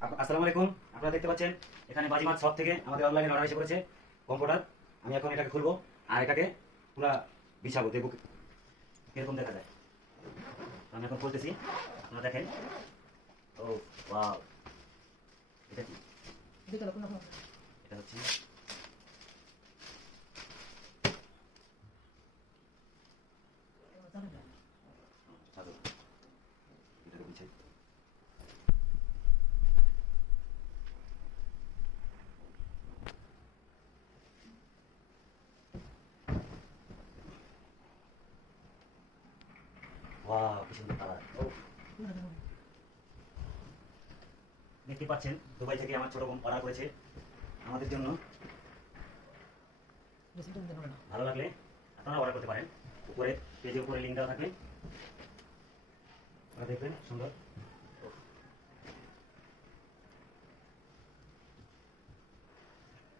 আসসালামু আলাইকুম। আপনারা দেখতে পাচ্ছেন এখানে বাজিমাত শপ থেকে আমাদের অনলাইনে অর্ডার এসে পড়েছে কম্পিউটার। আমি এখন এটাকে খুলবো আর এটাকে পুরা বিছাবো, দেখবো কিরকম দেখা যায়। তো আমি এখন খুলতেছি, আপনারা দেখেন। ও ওয়াও, এটা কি? এটা হচ্ছে চাদর, এটাকে বিছাই। ওয়াও, কি সুন্দর কালার। দেখতে পাচ্ছেন দুবাই থেকে আমার ছোট বোন অর্ডার করেছে আমাদের জন্য। ভালো লাগলে আপনারা অর্ডার করতে পারেন। উপরে পেজের উপরে লিঙ্ক দেওয়া থাকবে, আপনারা দেখবেন। সুন্দর।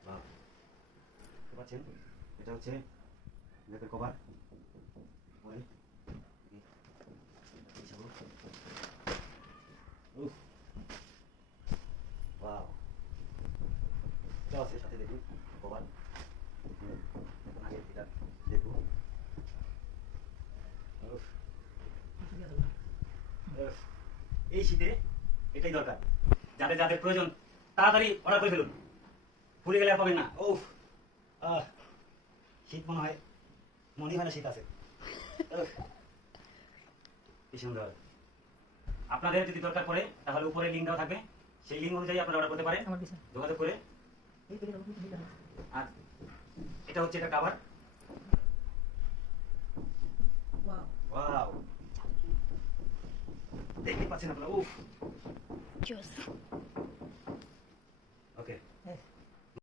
বাহ, দেখতে পাচ্ছেন এটা হচ্ছে লেপের কভার। ওয়াও, এটাও আছে সাথে, দেখুন কভার। এখন আগে এটা দেখবো। উফ, উফ, এই শীতে এটাই দরকার। যাদের যাদের প্রয়োজন তাড়াতাড়ি অর্ডার করে ফেলুন, ফুলে গেলে আর পাবেন না। উফ, শীত মনে হয়, মনে হয় না শীত আছে। উফ, কি সুন্দর। আপনাদের যদি দরকার পড়ে তাহলে উপরে লিঙ্ক দেওয়া থাকবে, সেই লিঙ্ক অনুযায়ী আপনারা অর্ডার করতে পারেন যোগাযোগ করে। আর এটা হচ্ছে এটা কাভার। ওয়াও, দেখতে পাচ্ছেন আপনারা। উফ, ওকে।